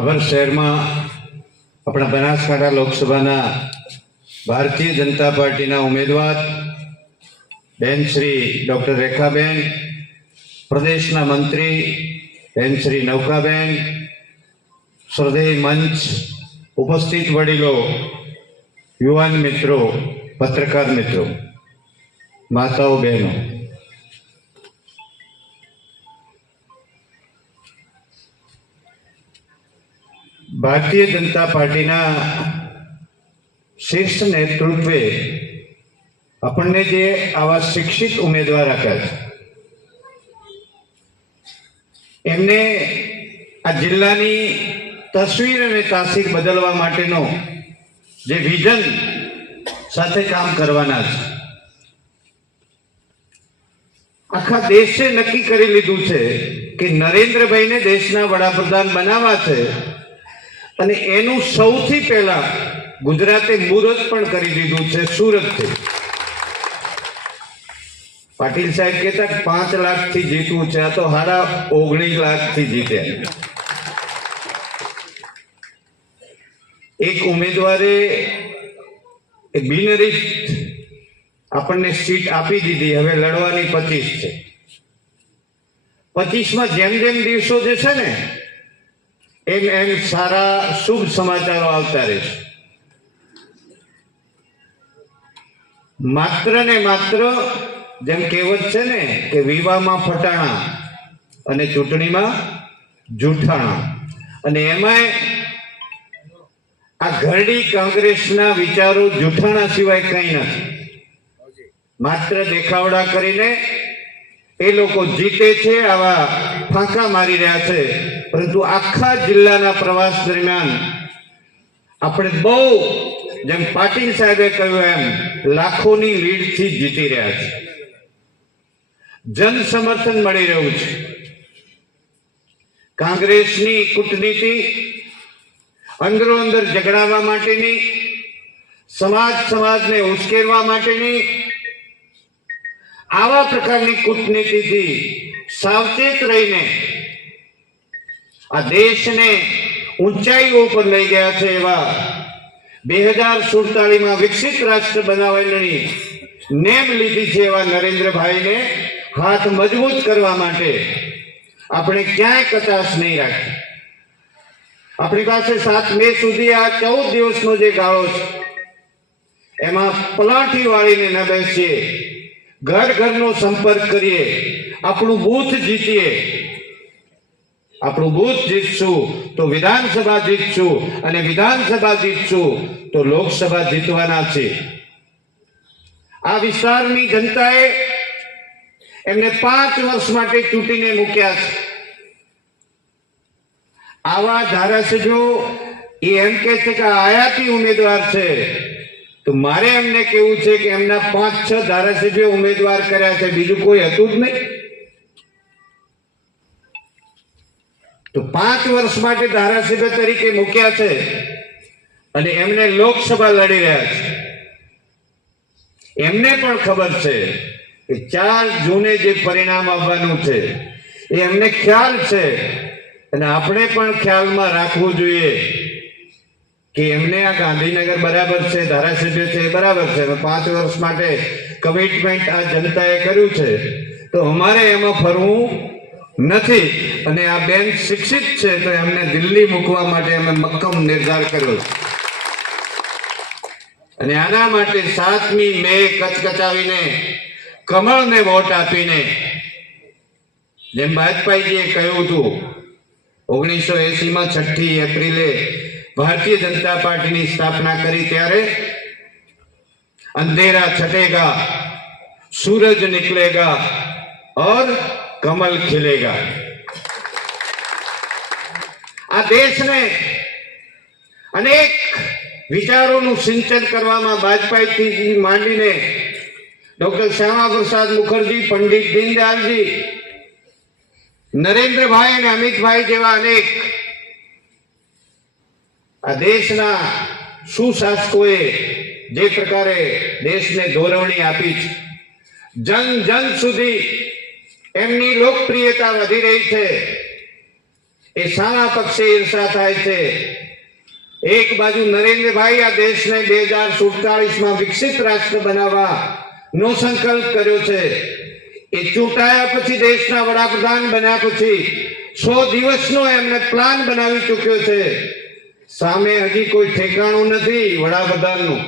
અમર શહેરમાં આપણા બનાસકાંઠા લોકસભાના ભારતીય જનતા પાર્ટીના ઉમેદવાર, બેન શ્રી ડૉક્ટર રેખાબેન, પ્રદેશના મંત્રી, બેન શ્રી નૌકાબેન શ્રદ્ધેય મંચ ઉપસ્થિત વડીલો, યુવાન મિત્રો, પત્રકાર મિત્રો, માતાઓ, બહેનો. ભારતીય જનતા પાર્ટીના શ્રેષ્ઠ નેતૃત્વે આપણને જે આવા શિક્ષિત ઉમેદવાર આપ્યા છે, એમને આ જિલ્લાની તસવીર અને તાસીર બદલવા માટેનો જે વિઝન સાથે કામ કરવાના છે, આખા દેશે નક્કી કરી લીધું છે કે નરેન્દ્રભાઈને દેશના વડાપ્રધાન બનાવવા છે અને એનું સૌથી પહેલા ગુજરાતે મુહૂર્ત પણ કરી દીધું છે સુરતથી. પાટીલ સાહેબ કહેતા પાંચ લાખથી જીતવું છે, આ તો હારા ઓગણીસ લાખથી જીતે. એક ઉમેદવારે બિનરીત આપણને સીટ આપી દીધી, હવે લડવાની પચીસ છે. પચીસમાં જેમ જેમ દિવસો જે છે ને એમ એમ સારા શુભ સમાચારો આવતા રહેશે માત્ર ને માત્ર જેમ કહેવત છે ને કે વિવાહમાં ફટાણા અને ચૂંટણીમાં જૂઠાણા. અને એમાંય આ ઘરડી કોંગ્રેસના વિચારો જૂઠાણા સિવાય કંઈ નથી. માત્ર દેખાવડા કરીને એ લોકો જીતે છે, આવા ફાંકા મારી રહ્યા છે. પરંતુ આખા જિલ્લાના પ્રવાસ દરમિયાન આપણે બહુ, જેમ પાટીલ સાહેબે કહ્યું એમ, લાખોની લીડથી જીતી રહ્યા છે. જન સમર્થન મળી રહ્યું છે. કોંગ્રેસની કૂટનીતિ અંદરો અંદર ઝઘડાવા માટેની, સમાજ સમાજને ઉશ્કેરવા માટેની આવા પ્રકારની કૂટનીતિથી સાવચેત રહીને આ દેશને ઊંચાઈઓ પર લઈ ગયા છે એવા બે હજાર સુડતાલીસમાં વિકસિત રાષ્ટ્ર બનાવવાની નેમ લીધી છે એવા નરેન્દ્રભાઈને હાથ મજબૂત કરવા માટે આપણે ક્યાંય કચાશ નહીં રાખી આપણી પાસે સાત મે સુધી આ ચૌદ દિવસનો જે ગાળો છે, એમાં પલાઠી વાળીને ન બેસીએ. ઘર ઘરનો સંપર્ક કરીએ, આપણું બૂથ જીતીએ. આપણું બૂથ જીતશું તો વિધાનસભા જીતશું અને વિધાનસભા જીતશું તો લોકસભા જીતવાના છે. આ વિસ્તારની જનતાએ એમને પાંચ વર્ષ માટે ચૂંટીને મૂક્યા છે. આવા ધારાસભ્યો એ એમ કે છે કે આયાતી ઉમેદવાર છે. તો મારે એમને કેવું છે કે એમના પાંચ, છ ધારાસભ્યો ઉમેદવાર કર્યા છે, બીજું કોઈ હતું જ નહીં. તો પાંચ વર્ષ માટે ધારાસભ્ય તરીકે મૂક્યા છે અને એમને લોકસભા લડી રહ્યા છે. એમને પણ ખબર છે કે ચાર જૂને જે પરિણામ આવવાનું છે, એ એમને ખ્યાલ છે. અને આપણે પણ ખ્યાલમાં રાખવું જોઈએ. કે એમને આ ગાંધીનગર બરાબર છે, ધારાસભ્ય છે એ બરાબર છે. પાંચ વર્ષ માટે કમિટમેન્ટ આ જનતાએ કર્યું છે. તો અમારે એમાં ફરવું નથી. અને આ બેન શિક્ષિત છે, તો એમને દિલ્હી મૂકવા માટે અમે મક્કમ નિર્ધાર કર્યો છે. અને આના માટે સાતમી મે કચકચાવીને, કમળને વોટ આપીને, જેમ વાજપેયીજીએ કહ્યું હતું, ઓગણીસો એસીમાં છઠ્ઠી એપ્રિલે ભારતીય જનતા પાર્ટીની સ્થાપના કરી ત્યારે અંધેરા છટેગા सूरज निकलेगा और कमल खिलेगा આ દેશને અનેક વિચારોનું સિંચન કરવામાં વાજપેયીથી માંડીને ડોક્ટર શ્યામા પ્રસાદ મુખર્જી પંડિત દીનદયાલજી નરેન્દ્રભાઈ અને અમિતભાઈ જેવા અનેક આ દેશના સુશાસકોએ જે પ્રકારે દેશને ગૌરવણી આપી છે, જન જન સુધી એમની લોકપ્રિયતા વધી રહી છે, એ સારા પક્ષે ઈર્ષા થાય છે. એક બાજુ નરેન્દ્રભાઈ આ દેશને બે હજાર સુડતાલીસમાં વિકસિત રાષ્ટ્ર બનાવવા નો સંકલ્પ કર્યો છે. એ ચૂંટાયા પછી દેશના વડાપ્રધાન બન્યા પછી સો દિવસનો એમને પ્લાન બનાવી ચૂક્યો છે. સામે હજી કોઈ ઠેકાણું નથી વડાપ્રધાનનું.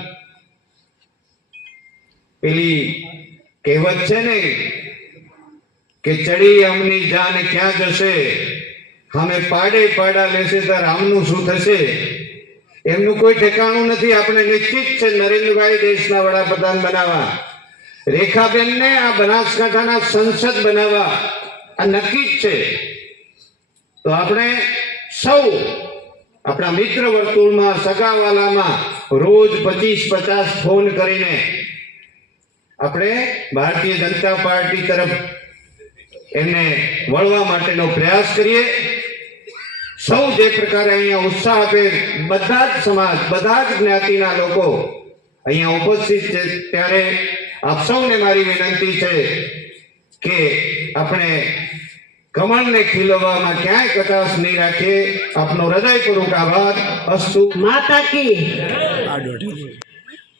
પેલી કહેવત છે ને કે ચડી અમની જાન ક્યાં જશે? અમે પાડે પાડા લેશે ત્યારે આમનું શું થશે? એમનું કોઈ ઠેકાણું નથી. આપણે નિશ્ચિત છે નરેન્દ્રભાઈ દેશના વડાપ્રધાન બનાવવા. રેખાબેનને આ બનાસકાંઠાના સંસદ બનાવવા. આ નક્કી જ છે. તો આપણે સૌ આપણા મિત્ર વર્તુળમાં, સગાવાલામાં રોજ પચીસ પચાસ ફોન કરીને આપણે ભારતીય જનતા પાર્ટી તરફ એમને વળવા માટેનો પ્રયાસ કરીએ. સૌ જે પ્રકારે અહીંયા ઉત્સાહ આપે, બધા જ સમાજ, બધા જ જ્ઞાતિના લોકો અહીંયા ઉપસ્થિત છે. ત્યારે આપ સૌને મારી વિનંતી છે કે આપણે કમળને ખીલવામાં ક્યાંય કટાશ નહીં રાખે. આપનો હૃદયપૂર્વક આભાર. અસ્તુ. માતા કી.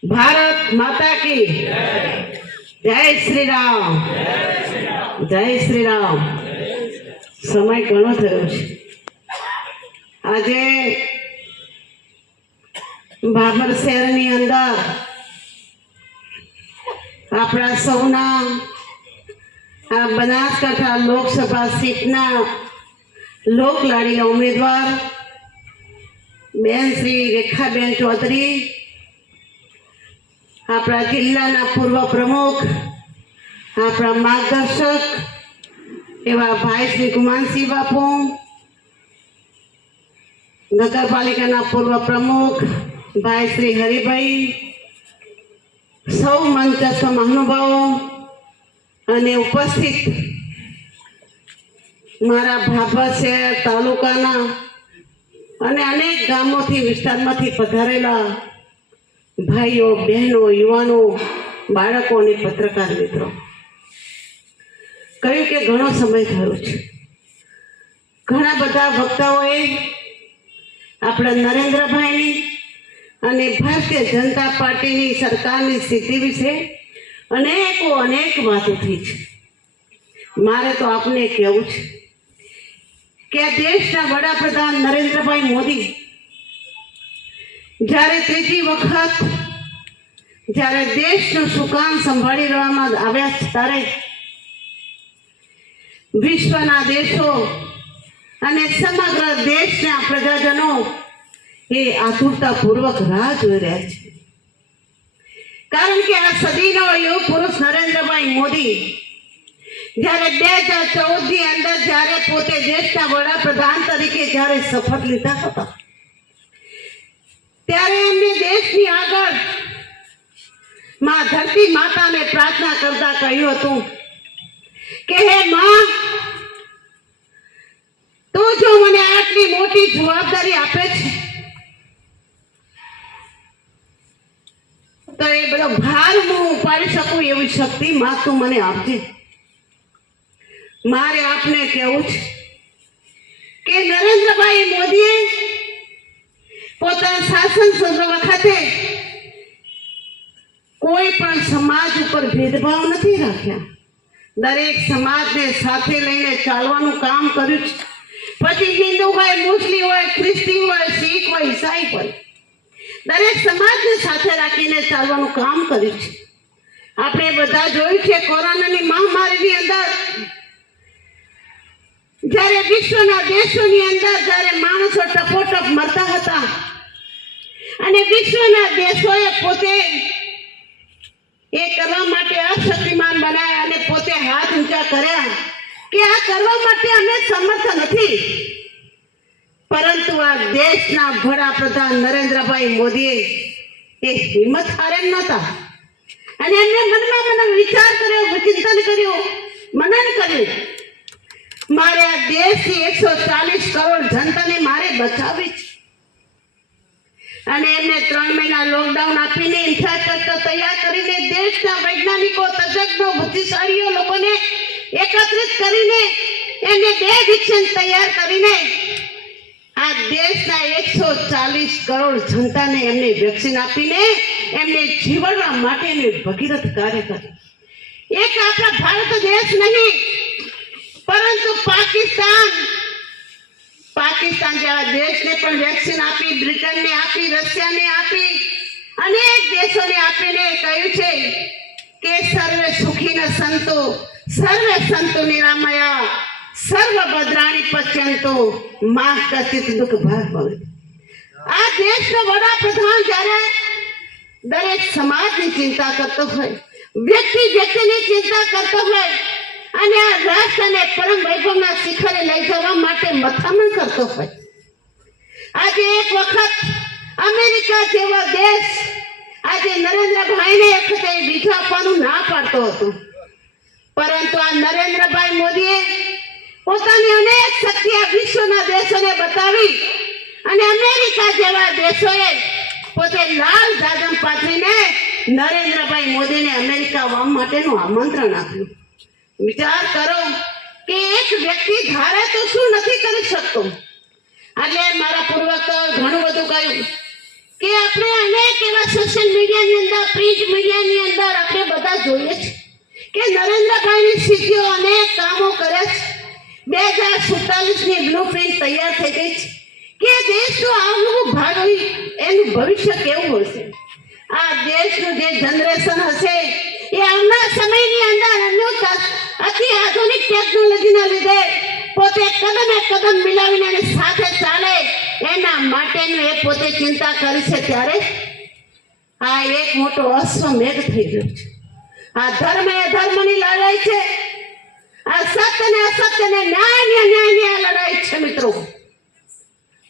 ભારત માતા કી. જય શ્રી રામ જય શ્રી રામ સમય ઘણો થયો છે. આજે બાબર શહેરની અંદર આપણા સૌના બનાસકાંઠા લોકસભા સીટના લોકલાડીના ઉમેદવાર બેન શ્રી રેખાબેન ચૌધરી આપણા જિલ્લાના પૂર્વ પ્રમુખ આપણા માર્ગદર્શક એવા ભાઈ શ્રી ગુમાનસિંહ બાપુ નગરપાલિકાના પૂર્વ પ્રમુખ ભાઈ શ્રી હરિભાઈ સૌ મંચસ્થ મહાનુભાવો અને ઉપસ્થિત મારા ભાભા શહેર તાલુકાના અને અનેક ગામોથી, વિસ્તારમાંથી પધારેલા ભાઈઓ, બહેનો, યુવાનો, બાળકો અને પત્રકાર મિત્રો. કહ્યું કે ઘણો સમય થયો છે. ઘણા બધા વક્તાઓએ આપણા નરેન્દ્રભાઈની અને ભારતીય જનતા પાર્ટીની સરકારની સ્થિતિ વિશે અનેકો, અનેક માથેથી છે. મારે તો આપને કહેવું છે કે દેશના વડાપ્રધાન નરેન્દ્રભાઈ મોદી જ્યારે ત્રીજી વખત, જ્યારે દેશનું સુકાન સંભાળી રહેવામાં આવ્યા છે, ત્યારે વિશ્વના દેશો અને સમગ્ર દેશના પ્રજાજનો એ આતુરતાપૂર્વક રાહ જોઈ રહ્યા છે. કારણ કે આ સદીનો યુગ પુરુષ નરેન્દ્રભાઈ મોદી, જ્યારે બે હજાર ચૌદની અંદર જ્યારે પોતે દેશના વડાપ્રધાન તરીકે જ્યારે શપથ લીધા હતા, ત્યારે એમને દેશની આગળમાં ધરતી માતાને પ્રાર્થના કરતા કહ્યું હતું કે, હે માં, તું જો મને આટલી મોટી જવાબદારી આપે છે તો એ બધો ભાર હું ઉપાડી શકું એવી શક્તિ માં તું મને આપજે. મારે આપને કહેવું છે કે નરેન્દ્રભાઈ મોદીએ પોતાના શાસન સત્ર વખતે કોઈ પણ સમાજ ઉપર ભેદભાવ નથી રાખ્યા. દરેક સમાજને સાથે લઈને ચાલવાનું કામ કર્યું છે. પછી હિન્દુ હોય મુસ્લિમ હોય ખ્રિસ્તી હોય, શીખ હોય, ઈસાઈ હોય. દરેક સમાજને સાથે રાખીને ચાલવાનું કામ કર્યું છે. આપણે બધા જોયું છે કોરોનાની મહામારીની અંદર. જ્યારે વિશ્વના દેશોની અંદર જ્યારે માણસો ટપોટપ મરતા હતા. અને વિશ્વના દેશોએ પોતે એ કરવા માટે અશક્તિમાન બનાવ્યા અને પોતે હાથ ઊંચા કર્યા કે આ કરવા માટે અમે સમર્થ નથી. પરંતુ આ દેશના વડાપ્રધાન નરેન્દ્રભાઈ મોદીએ એ હિંમત હારે નહોતા. અને એમને મનમાં મને વિચાર કર્યો ચિંતન કર્યું, મનન કર્યું. મારે આ દેશની એકસો ચાલીસ કરોડ જનતાને મારે બચાવવી છે. અને એમને ત્રણ મહિના લોકડાઉન આપીને ઇન્ફ્રાસ્ટ્રક્ચર તૈયાર કરીને, દેશના વૈજ્ઞાનિકો, તજજ્ઞો, બુદ્ધિશાળીઓ લોકોને એકત્રિત કરીને, એમને બે વેક્સિન તૈયાર કરીને આ દેશના એકસો ચાલીસ કરોડ જનતાને એમને વેક્સિન આપીને એમને જીવડવા માટેનું ભગીરથ કાર્ય કર્યું. એક આપણા ભારત દેશ નહીં, પરંતુ પાકિસ્તાન. પાકિસ્તાન જેવા દેશને પણ વેક્સિન આપી, બ્રિટનને આપી, રશિયાને આપી, અનેક દેશોને આપીને કહ્યું છે કે સર્વે સુખી ન સંતો, સર્વે સંતો નિરામયા. સર્વ ભદ્રાણી પશ્યંતો માં કચિત દુઃખ ભાર ભવે. આ દેશનો વડાપ્રધાન જ્યારે દરેક સમાજની ચિંતા કરતો હોય, વ્યક્તિ વ્યક્તિની ચિંતા કરતો હોય, અને આ રાષ્ટ્રને પરમ વૈભવના શિખરે લઈ જવા માટે મથામણ કરતો હોય. આજે એક વખત અમેરિકા જેવો દેશ આજે નરેન્દ્રભાઈને એક વખતે બીજું આપવાનું ના પાડતો હતો. પરંતુ આ નરેન્દ્રભાઈ મોદીએ પોતાની અનેક શક્તિ આ વિશ્વના દેશોને બતાવી અને અમેરિકા જેવા દેશોએ પોતે લાલ દાદમ પાથરીને નરેન્દ્રભાઈ મોદીને અમેરિકા આવવા માટેનું આમંત્રણ આપ્યું. વિચાર કરો કે એક વ્યક્તિ ધારે તો શું નથી કરી શકતો? આજે મારા પૂર્વક ઘણું બધું કહ્યું કે આપણે અનેક એવા સોશિયલ મીડિયાની અંદર પ્રિન્ટ મીડિયાની અંદર આપણે બધા જોઈએ છે કે નરેન્દ્રભાઈની સિદ્ધિઓ અનેક કામો કરે છે. બે હજાર સુડતાલીસની બ્લુ પ્રિન્ટ તૈયાર થઈ ગઈ છે. કે દેશનું આવનું ભાવિ, એનું ભવિષ્ય કેવું હશે? આ દેશનું જે જનરેશન હશે, એ આવનાર સમયની અતિ આધુનિક ટેકનોલોજીના લીધે પોતે કદમે કદમ મિલાવીને સાથે ચાલે, એના માટેનું એ પોતે ચિંતા કરી છે ત્યારે આ એક મોટો અશ્વમેઘ થઈ ગયો છે. આ ધર્મ એ ધર્મની લડાઈ છે. સત્ય ને અસત્ય ને ન્યાય ને ન્યાયની આ લડાઈ છે મિત્રો.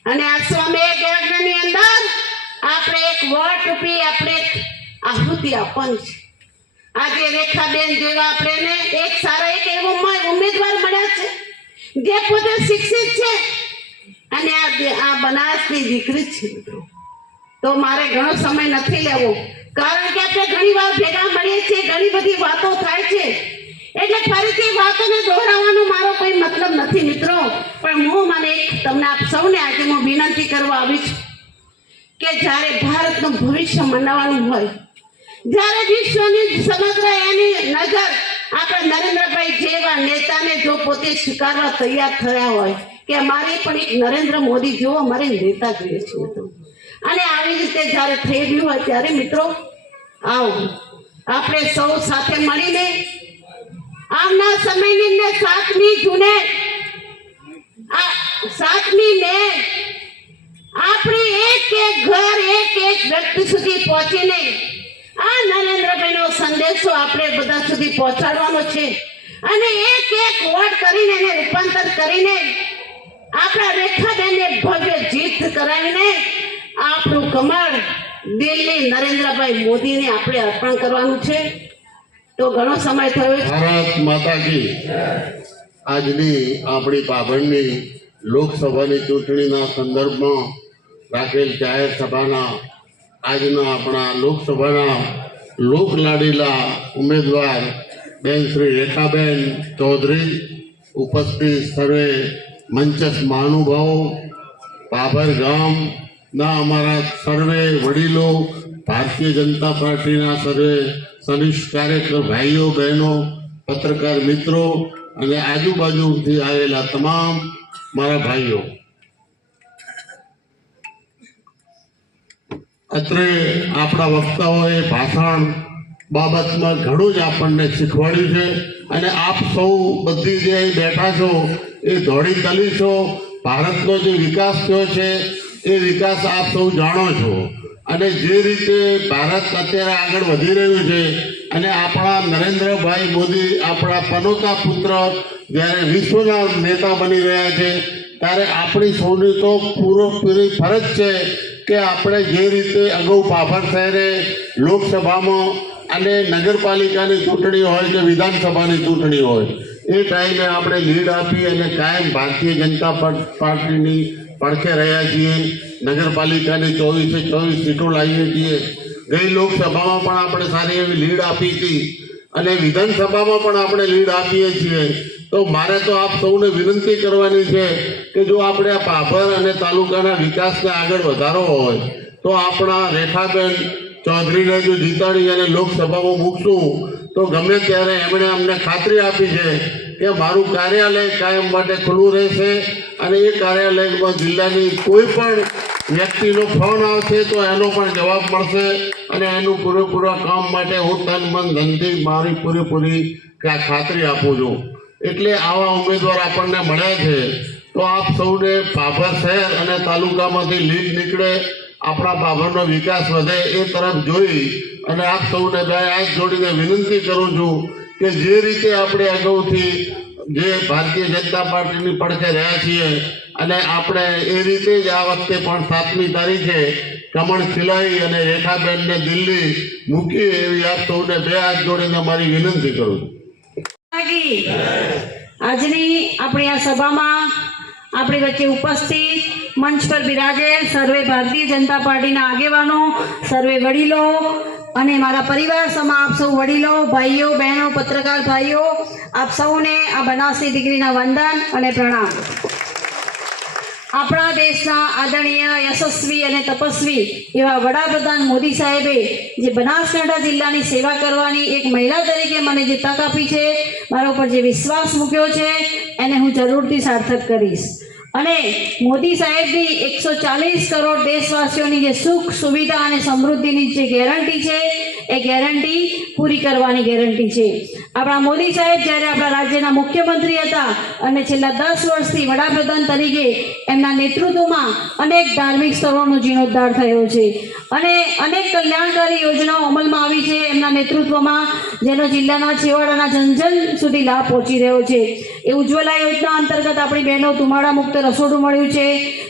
અને આ સ્વામી યજ્ઞની અંદર આપણે એક વોટ રૂપી આપણે આહુતિ આપવાની છે. આજે રેખાબેન જેવા આપણે એક સારા એક એવો ઉમેદવાર મળ્યા છે, જે પોતે શિક્ષિત છે અને આ આ બનાસની દીકરી છે મિત્રો. તો મારે ઘણો સમય નથી લેવો, કારણ કે આપણે ઘણી વાર ભેગા મળીએ છીએ, ઘણી બધી વાતો થાય છે એટલે ફરીથી વાતોને દોહરાવવાનો મારો કોઈ મતલબ નથી મિત્રો. પણ હું મને એક તમને આપ સૌને આજે હું વિનંતી કરવા આવી છું કે જ્યારે ભારતનું ભવિષ્ય મનાવવાનું હોય, જ્યારે વિશ્વની સમગ્ર એની નજર આપણા નરેન્દ્રભાઈ જેવા નેતાને જો પોતે સ્વીકારવા તૈયાર થયા હોય, કે મારે પણ એક નરેન્દ્ર મોદી જેવો મારે નેતા જોઈએ છે મિત્રો. અને આવી રીતે જ્યારે થઈ ગયું હોય ત્યારે મિત્રો, આવો. આપણે સૌ સાથે મળીને આવનાર સમયની અંદર સાતમી જૂને સાતમી મે આપણે એક એક ઘર, એક એક વ્યક્તિ સુધી પહોંચીને આ નરેન્દ્રભાઈનો સંદેશો આપણે બધા સુધી પહોંચાડવાનો છે. અને એક એક વોટ કરીને એને રૂપાંતર કરીને આપણા રેખાબેનને ભવ્ય જીત કરાવીને આપણું કમળ દિલ્હી નરેન્દ્રભાઈ મોદીને આપણે અર્પણ કરવાનું છે. તો ઘણો સમય થયો ભારત માતાજી, આજની આપણી પાભણની લોકસભાની ચૂંટણીના સંદર્ભમાં રાખેલ જાહેર સભાના આજના આપણા લોકસભાના લોકલાડીલા ઉમેદવાર બેન શ્રી રેખાબેન ચૌધરી ઉપસ્થિત સર્વે મંચસ મહાનુભાવો, પાભર ગામના અમારા સર્વે વડીલો, ભારતીય જનતા પાર્ટીના સર્વે સનિષ્ઠ કાર્યકર ભાઈઓ, બહેનો, પત્રકાર મિત્રો અને આજુબાજુથી આવેલા તમામ મારા ભાઈઓ. અત્રે આપણા વક્તાઓએ ભાષણ બાબતમાં ઘણું જ આપણને શીખવાડ્યું છે અને આપ સૌ બધી જે અહીં બેઠા છો, એ દોડી તલી છો, ભારતનો જે વિકાસ થયો છે, એ વિકાસ આપ સૌ જાણો છો. અને જે રીતે ભારત અત્યારે આગળ વધી રહ્યું છે, અને આપણા નરેન્દ્રભાઈ મોદી આપણા પનોતા પુત્ર જ્યારે વિશ્વના નેતા બની રહ્યા છે, ત્યારે આપણી સૌની તો પૂરેપૂરી ફરજ છે કે આપણે જે રીતે અગાઉ પાભર શહેરે લોકસભામાં અને નગરપાલિકાની ચૂંટણી હોય કે વિધાનસભાની ચૂંટણી હોય, એ ટાઈમે આપણે લીડ આપી અને કાયમ ભારતીય જનતા પાર્ટીની પડખે રહ્યા છીએ. નગરપાલિકાની ચોવીસે ચોવીસ સીટો લાવીએ છીએ. ગઈ લોકસભામાં પણ આપણે સારી એવી લીડ આપી હતી અને વિધાનસભામાં પણ આપણે લીડ આપીએ છીએ. તો મારે તો આપ સૌને વિનંતી કરવાની છે કે જો આપણે આ પાભર અને તાલુકાના વિકાસને આગળ વધારવો હોય, તો આપણા રેખાબેન ચૌધરીને જો જીતાડી અને લોકસભામાં મૂકશું, તો ગમે ત્યારે એમણે અમને ખાતરી આપી છે કે મારું કાર્યાલય કાયમ માટે ખુલ્લું રહેશે અને એ કાર્યાલયમાં જિલ્લાની કોઈ પણ વ્યક્તિનો ફોન આવશે તો એનો પણ જવાબ મળશે અને એનું પૂરેપૂરા કામ માટે હું તન મન ધનથી મારી પૂરેપૂરી ખાતરી આપું છું. એટલે આવા ઉમેદવાર આપણને મળ્યા છે તો આપ સૌને પાભર શહેર અને તાલુકામાંથી લીડ નીકળે, આપણા પાભરનો વિકાસ વધે એ તરફ જોઈ અને આપ સૌને બે હાથ જોડીને વિનંતી કરું છું કે જે રીતે આપણે અગાઉથી જે ભારતીય જનતા પાર્ટીની પડખે રહ્યા છીએ અને આપણે એ રીતે જ આ વખતે પણ સાતમી તારીખે કમળ ખિલાઈ અને રેખાબેનને દિલ્હી મૂકી એવી આપ સૌને બે હાથ જોડીને મારી વિનંતી કરું આજની આપણી આ સભામાં આપણી વચ્ચે ઉપસ્થિત મંચ પર બિરાજેલ સર્વે ભારતીય જનતા પાર્ટીના આગેવાનો, સર્વે વડીલો અને મારા પરિવાર સમા આપ સૌ વડીલો, ભાઈઓ, બહેનો, પત્રકાર ભાઈઓ, આપ સૌને આ બનાસની દીકરીના વંદન અને પ્રણામ. આપણા દેશના આદરણીય, યશસ્વી અને તપસ્વી એવા વડાપ્રધાન મોદી સાહેબે જે બનાસકાંઠા જિલ્લાની સેવા કરવાની એક મહિલા તરીકે મને જે તક આપી છે, મારા ઉપર જે વિશ્વાસ મૂક્યો છે, એને હું જરૂરથી સાર્થક કરીશ. અને મોદી સાહેબની એકસો ચાલીસ કરોડ દેશવાસીઓની જે સુખ, સુવિધા અને સમૃદ્ધિની જે ગેરંટી છે, એ ગેરંટી પૂરી કરવાની ગેરંટી છે. આપણા મોદી સાહેબ જ્યારે આપણા રાજ્યના મુખ્યમંત્રી હતા અને છેલ્લા દસ વર્ષથી વડાપ્રધાન તરીકે એમના નેતૃત્વમાં અનેક ધાર્મિક સ્થળોનો જીર્ણોદ્ધાર થયો છે. અને અનેક કલ્યાણકારી યોજનાઓ અમલમાં આવી છે એમના નેતૃત્વમાં, જેનો જિલ્લાના છેવાડાના જનજન સુધી લાભ પહોંચી રહ્યો છે. એ ઉજ્જવલા યોજના અંતર્ગત આપણી બહેનો ધુમાડા મુક્ત રસોડું મળ્યું છે.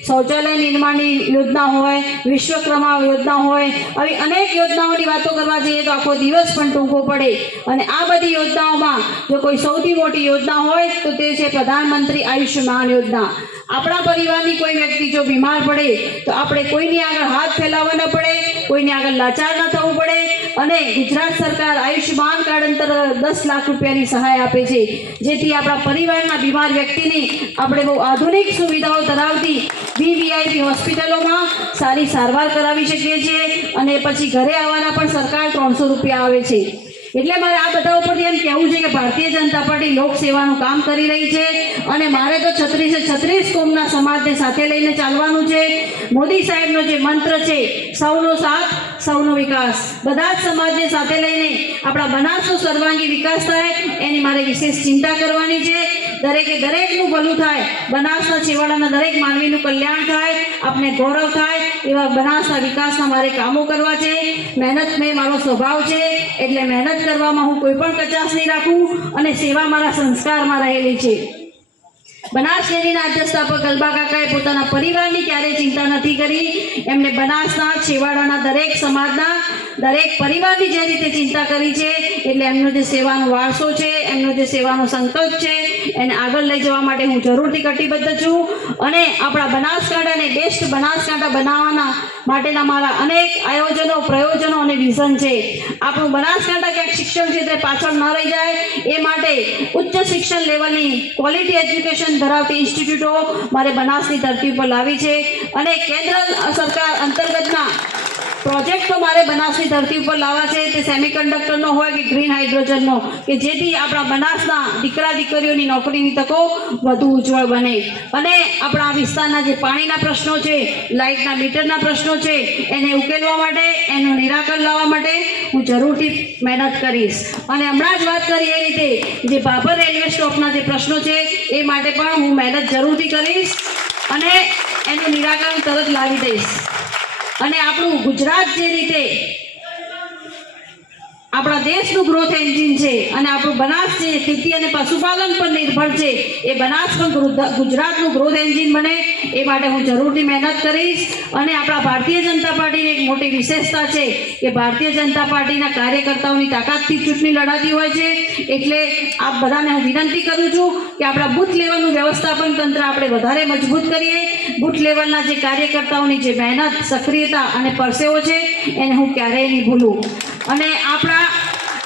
શૌચાલય નિર્માણની યોજના હોય, વિશ્વકર્મા યોજના હોય, આવી અનેક યોજનાઓની વાતો કરવા જઈએ તો આખો દિવસ પણ ટૂંકો પડે. અને આ બધી યોજનાઓમાં જો કોઈ સૌથી મોટી યોજના હોય, તો તે છે પ્રધાનમંત્રી આયુષ્યમાન યોજના. આપણા પરિવારની કોઈ વ્યક્તિ જો બીમાર પડે, તો આપણે કોઈની આગળ હાથ ફેલાવવા ન પડે. કોઈની આગળ લાચાર ન થવું પડે અને ગુજરાત સરકાર આયુષ્યમાન કાર્ડ અંતર દસ લાખ રૂપિયાની સહાય આપે છે. જેથી આપણા પરિવારના બીમાર વ્યક્તિની આપણે બહુ આધુનિક સુવિધાઓ ધરાવતી વીવીઆઈપી હોસ્પિટલોમાં સારી સારવાર કરાવી શકીએ છીએ અને પછી ઘરે આવવાના પણ સરકાર ત્રણસો રૂપિયા આવે છે. એટલે મારે આ બધા ઉપરથી એમ કહેવું છે કે ભારતીય જનતા પાર્ટી લોકસેવાનું કામ કરી રહી છે અને મારે તો છત્રીસે છત્રીસ કોમના સમાજને સાથે લઈને ચાલવાનું છે. મોદી સાહેબનો જે મંત્ર છે, સૌનો સાથ, સૌનો વિકાસ. બધા જ સમાજને સાથે લઈને આપણા બનાસનો સર્વાંગી વિકાસ થાય, એની મારે વિશેષ ચિંતા કરવાની છે. દરેકે દરેકનું ભલું થાય, બનાસના છેવાડાના દરેક માનવીનું કલ્યાણ થાય, આપને ગૌરવ થાય, એવા બનાસના વિકાસના મારે કામો કરવા છે, મહેનત મેં મારો સ્વભાવ છે, એટલે મહેનત કરવામાં હું કોઈ પણ કચાશ નહીં રાખું અને સેવા મારા સંસ્કારમાં રહેલી છે. બનાસ ડેરીના અધ્યક્ષાપક ગલબા કાકાએ પોતાના પરિવારની ક્યારેય ચિંતા નથી કરી. એમને બનાસના છેવાડાના દરેક સમાજના, દરેક પરિવારની જે રીતે ચિંતા કરી છે, એટલે એમનો જે સેવાનો વારસો છે, એમનો જે સેવાનો સંકલ્પ છે, એને આગળ લઈ જવા માટે હું જરૂરથી કટિબદ્ધ છું. અને આપણા બનાસકાંઠાને બેસ્ટ બનાસકાંઠા બનાવવાના માટેના મારા અનેક આયોજનો, પ્રયોજનો અને વિઝન છે. આપણું બનાસકાંઠા ક્યાંક શિક્ષણ ક્ષેત્રે પાછળ ન રહી જાય, એ માટે ઉચ્ચ શિક્ષણ લેવલની ક્વોલિટી એજ્યુકેશન ધરાવતી ઇન્સ્ટિટ્યૂટો મારે બનાસની ધરતી ઉપર લાવી છે અને કેન્દ્ર સરકાર અંતર્ગતના પ્રોજેક્ટો મારે બનાસની ધરતી ઉપર લાવવા છે. તે સેમિકન્ડક્ટરનો હોય કે ગ્રીન હાઇડ્રોજનનો, કે જેથી આપણા બનાસના દીકરા દીકરીઓની નોકરીની તકો વધુ ઉજ્જવળ બને. અને આપણા વિસ્તારના જે પાણીના પ્રશ્નો છે, લાઇટના મીટરના પ્રશ્નો છે, એને ઉકેલવા માટે, એનું નિરાકરણ લાવવા માટે હું જરૂરથી મહેનત કરીશ. અને હમણાં જ વાત કરી એ રીતે જે ભાભર રેલવે સ્ટોપના જે પ્રશ્નો છે, એ માટે પણ હું મહેનત જરૂરથી કરીશ અને એનું નિરાકરણ તરત લાવી દઈશ. અને આપણું ગુજરાત જે રીતે આપણા દેશનું ગ્રોથ એન્જિન છે અને આપણું બનાસ જે ખેતી અને પશુપાલન પર નિર્ભર છે. એ બનાસ પણ ગુજરાતનું ગ્રોથ એન્જિન બને. એ માટે હું જરૂરથી મહેનત કરીશ. અને આપણા ભારતીય જનતા પાર્ટીની એક મોટી વિશેષતા છે કે ભારતીય જનતા પાર્ટીના કાર્યકર્તાઓની તાકાતથી ચૂંટણી લડાતી હોય છે. એટલે આપ બધાને હું વિનંતી કરું છું કે આપણા બૂથ લેવલનું વ્યવસ્થાપન તંત્ર આપણે વધારે મજબૂત કરીએ. બૂથ લેવલના જે કાર્યકર્તાઓની જે મહેનત, સક્રિયતા અને પરસેવો છે, એને હું ક્યારેય નહીં ભૂલું. અને આપણા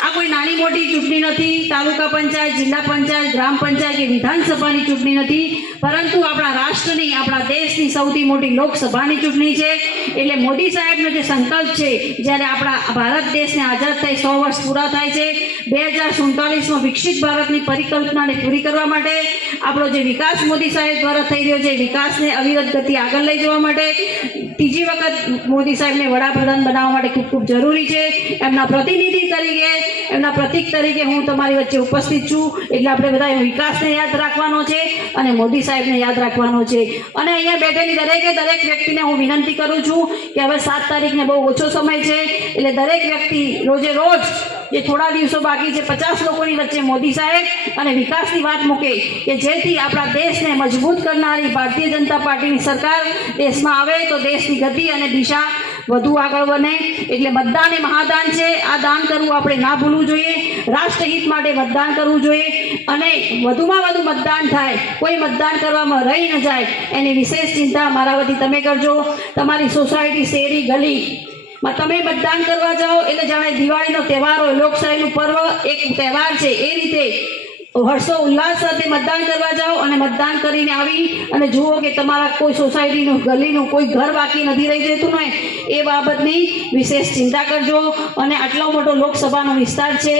આ કોઈ નાની મોટી ચૂંટણી નથી, તાલુકા પંચાયત, જિલ્લા પંચાયત, ગ્રામ પંચાયત કે વિધાનસભાની ચૂંટણી નથી, પરંતુ આપણા રાષ્ટ્રની, આપણા દેશની સૌથી મોટી લોકસભાની ચૂંટણી છે. એટલે મોદી સાહેબનો જે સંકલ્પ છે, જ્યારે આપણા ભારત દેશને આઝાદ થઈ સો વર્ષ પૂરા થાય છે, બે હજાર સુડતાલીસમાં વિકસિત ભારતની પરિકલ્પનાને પૂરી કરવા માટે, આપણો જે વિકાસ મોદી સાહેબ દ્વારા થઈ રહ્યો છે વિકાસને અવિરત ગતિ આગળ લઈ જવા માટે ત્રીજી વખત મોદી સાહેબને વડાપ્રધાન બનાવવા માટે ખૂબ ખૂબ જરૂરી છે. એમના પ્રતિનિધિ તરીકે, એમના પ્રતિક તરીકે હું તમારી વચ્ચે ઉપસ્થિત છું. એટલે આપણે બધા વિકાસને યાદ રાખવાનો છે અને મોદી સાહેબને યાદ રાખવાનો છે. અને અહીંયા બેઠેલી દરેકે દરેક વ્યક્તિને હું વિનંતી કરું છું કે હવે સાત તારીખને બહુ ઓછો સમય છે. એટલે દરેક વ્યક્તિ રોજે રોજ જે થોડા દિવસો બાકી છે, પચાસ લોકોની વચ્ચે મોદી સાહેબ અને વિકાસની વાત મૂકે કે જેથી આપણા દેશને મજબૂત કરનારી ભારતીય જનતા પાર્ટીની સરકાર દેશમાં આવે તો દેશની ગતિ અને દિશા વધુ આગળ બને એટલે મતદાન એ મહાદાન છે. આ દાન કરવું આપણે ના ભૂલવું જોઈએ. રાષ્ટ્રહિત માટે મતદાન કરવું જોઈએ. અને વધુમાં વધુ મતદાન થાય, કોઈ મતદાન કરવામાં રહી ન જાય, એની વિશેષ ચિંતા મારા વતી તમે કરજો. તમારી સોસાયટી શેરી ગલી તમે મતદાન કરવા જાઓ, એટલે જાણે દિવાળીનો તહેવાર હોય, લોકશાહીનું પર્વ, એક તહેવાર છે, એ રીતે હર્ષો ઉલ્લાસ સાથે મતદાન કરવા જાઓ અને મતદાન કરીને આવી અને જુઓ કે તમારા કોઈ સોસાયટીનું, ગલીનું કોઈ ઘર બાકી નથી રહી જતું ને, એ બાબતની વિશેષ ચિંતા કરજો. અને આટલો મોટો લોકસભાનો વિસ્તાર છે,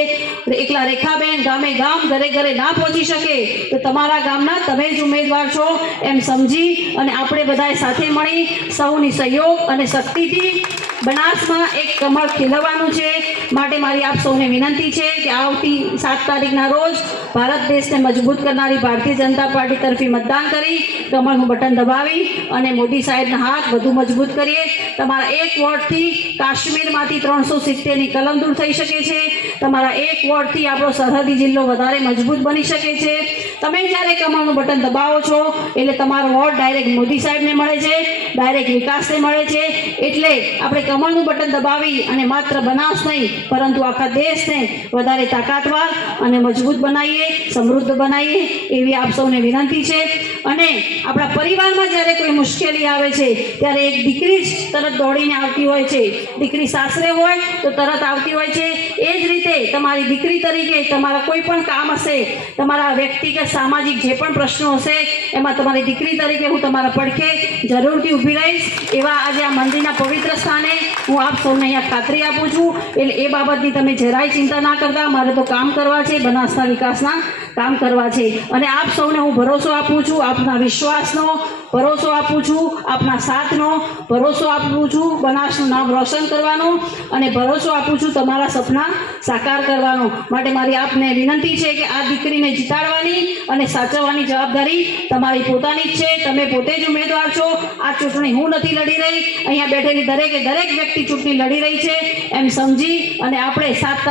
એકલા રેખાબેન ગામે ગામ ઘરે ઘરે ના પહોંચી શકે, તો તમારા ગામના તમે જ ઉમેદવાર છો, એમ સમજી અને આપણે બધાએ સાથે મળી સૌની સહયોગ અને શક્તિથી બનાસમાં એક કમળ ખીલવવાનું છે. માટે મારી આપ સૌને વિનંતી છે કે આવતી સાત તારીખના રોજ ભારત દેશને મજબૂત કરનારી ભારતીય જનતા પાર્ટી તરફી મતદાન કરી, કમળનું બટન દબાવી અને મોદી સાહેબના હાથ વધુ મજબૂત કરીએ. તમારા એક વોટથી કાશ્મીરમાંથી ત્રણસો સિત્તેરની કલમ દૂર થઈ શકે છે. તમારા એક વોટથી આપણો સરહદી જિલ્લો વધારે મજબૂત બની શકે છે. તમે જ્યારે કમળનું બટન દબાવો છો, એટલે તમારો વોટ ડાયરેક્ટ મોદી સાહેબને મળે છે, ડાયરેક્ટ વિકાસને મળે છે. એટલે આપણે કમળનું બટન દબાવી અને માત્ર બનાસ નહીં, પરંતુ આખા દેશને વધારે તાકાતવાર અને મજબૂત બનાવીએ, સમૃદ્ધ બનાવીએ, એવી આપ સૌને વિનંતી છે. અને આપણા પરિવારમાં જ્યારે કોઈ મુશ્કેલી આવે છે, ત્યારે એક દીકરી જ તરત દોડીને આવતી હોય છે. દીકરી સાસરે હોય તો તરત આવતી હોય છે. એ જ રીતે તમારી દીકરી તરીકે તમારા કોઈ પણ કામ હશે, તમારા વ્યક્તિગત સામાજિક જે પણ પ્રશ્નો હશે, એમાં તમારી દીકરી તરીકે હું તમારા પડખે જરૂરથી ઊભી રહીશ. એવા આજે આ મંદિરના પવિત્ર સ્થાને હું આપ સૌને અહીંયા ખાતરી આપું છું. એટલે એ બાબતની તમે જરાય ચિંતા ના કરતા. મારે તો કામ કરવા છે બનાસના વિકાસના કામ કરવા છે. અને આપ સૌને હું ભરોસો આપું છું. આપના વિશ્વાસનો ભરોસો આપું છું, આપના સાથનો ભરોસો આપું છું, બનાસનું નામ રોશન કરવાનો અને ભરોસો આપું છું તમારા સપના સાકાર કરવાનો. માટે મારી આપને વિનંતી છે કે આ દીકરીને જીતાડવાની અને સાચવવાની જવાબદારી તમારી પોતાની જ છે. તમે પોતે જ ઉમેદવાર છો. આ ચૂંટણી હું નથી લડી રહી. અહીંયા બેઠેલી દરેકે દરેક વ્યક્તિ ચૂંટણી લડી રહી છે. એમ સમજી અને આપણે સાત